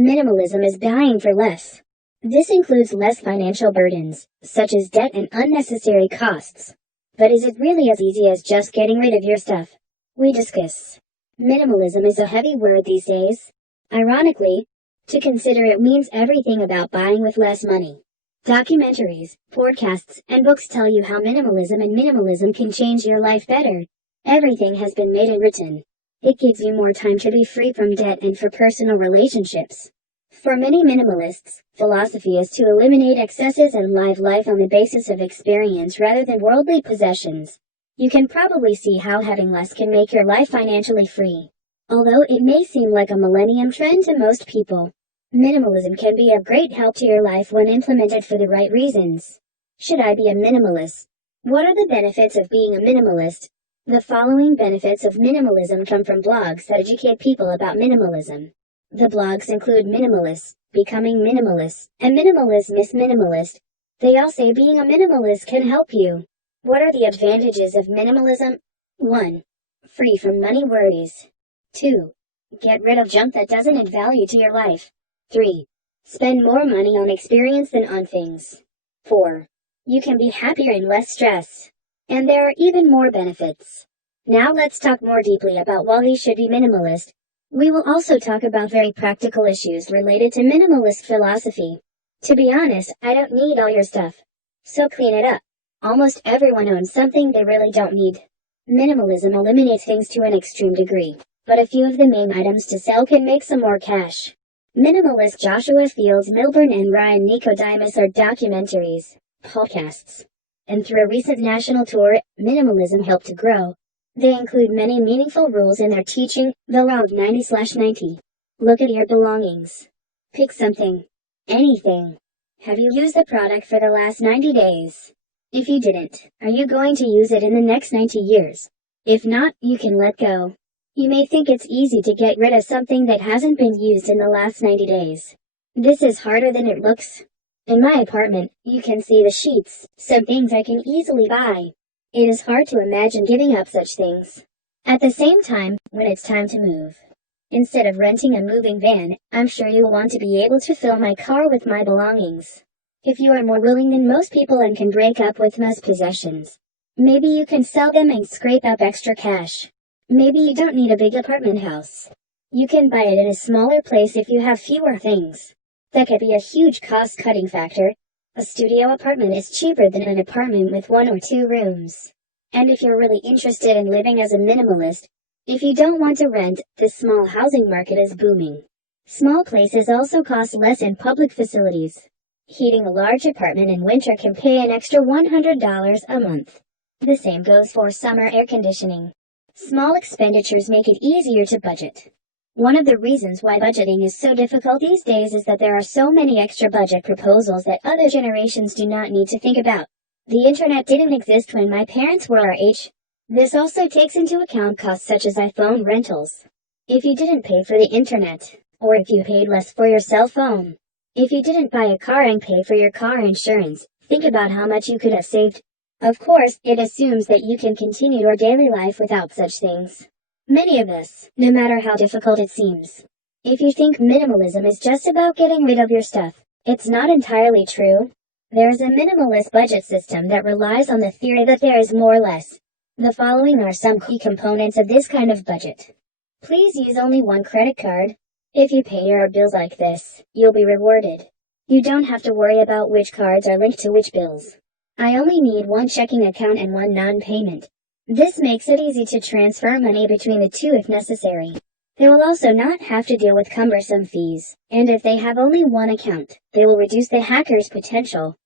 Minimalism is buying for less. This includes less financial burdens, such as debt and unnecessary costs. But is it really as easy as just getting rid of your stuff? We discuss. Minimalism is a heavy word these days. Ironically, to consider it means everything about buying with less money. Documentaries, podcasts, and books tell you how minimalism can change your life better. Everything has been made and written. It gives you more time to be free from debt and for personal relationships. For many minimalists, philosophy is to eliminate excesses and live life on the basis of experience rather than worldly possessions. You can probably see how having less can make your life financially free. Although it may seem like a millennium trend to most people, minimalism can be of great help to your life when implemented for the right reasons. Should I be a minimalist? What are the benefits of being a minimalist? The following benefits of minimalism come from blogs that educate people about minimalism. The blogs include Minimalist, Becoming Minimalist, and Minimalist Miss Minimalist. They all say being a minimalist can help you. What are the advantages of minimalism? 1. Free from money worries. 2. Get rid of junk that doesn't add value to your life. 3. Spend more money on experience than on things. 4. You can be happier and less stress. And there are even more benefits. Now let's talk more deeply about why we should be minimalist. We will also talk about very practical issues related to minimalist philosophy. To be honest, I don't need all your stuff. So clean it up. Almost everyone owns something they really don't need. Minimalism eliminates things to an extreme degree, but a few of the main items to sell can make some more cash. Minimalist Joshua Fields Milburn and Ryan Nicodemus are documentaries, podcasts, and through a recent national tour, minimalism helped to grow. They include many meaningful rules in their teaching. The Law of 90/90. Look at your belongings. Pick something. Anything. Have you used the product for the last 90 days? If you didn't, are you going to use it in the next 90 years? If not, you can let go. You may think it's easy to get rid of something that hasn't been used in the last 90 days. This is harder than it looks. In my apartment, you can see the sheets, some things I can easily buy. It is hard to imagine giving up such things. At the same time, when it's time to move, instead of renting a moving van, I'm sure you'll want to be able to fill my car with my belongings. If you are more willing than most people and can break up with most possessions, maybe you can sell them and scrape up extra cash. Maybe you don't need a big apartment house. You can buy it in a smaller place if you have fewer things. That could be a huge cost-cutting factor. A studio apartment is cheaper than an apartment with 1 or 2 rooms. And if you're really interested in living as a minimalist, if you don't want to rent, the small housing market is booming. Small places also cost less in public facilities. Heating a large apartment in winter can pay an extra $100 a month. The same goes for summer air conditioning. Small expenditures make it easier to budget. One of the reasons why budgeting is so difficult these days is that there are so many extra budget proposals that other generations do not need to think about. The internet didn't exist when my parents were our age. This also takes into account costs such as iPhone rentals. If you didn't pay for the internet, or if you paid less for your cell phone, if you didn't buy a car and pay for your car insurance, think about how much you could have saved. Of course, it assumes that you can continue your daily life without such things. Many of us, no matter how difficult it seems. If you think minimalism is just about getting rid of your stuff, it's not entirely true. There is a minimalist budget system that relies on the theory that there is more or less. The following are some key components of this kind of budget. Please use only one credit card. If you pay your bills like this, you'll be rewarded. You don't have to worry about which cards are linked to which bills. I only need one checking account and one non-payment. This makes it easy to transfer money between the two if necessary. They will also not have to deal with cumbersome fees, and if they have only one account, they will reduce the hacker's potential.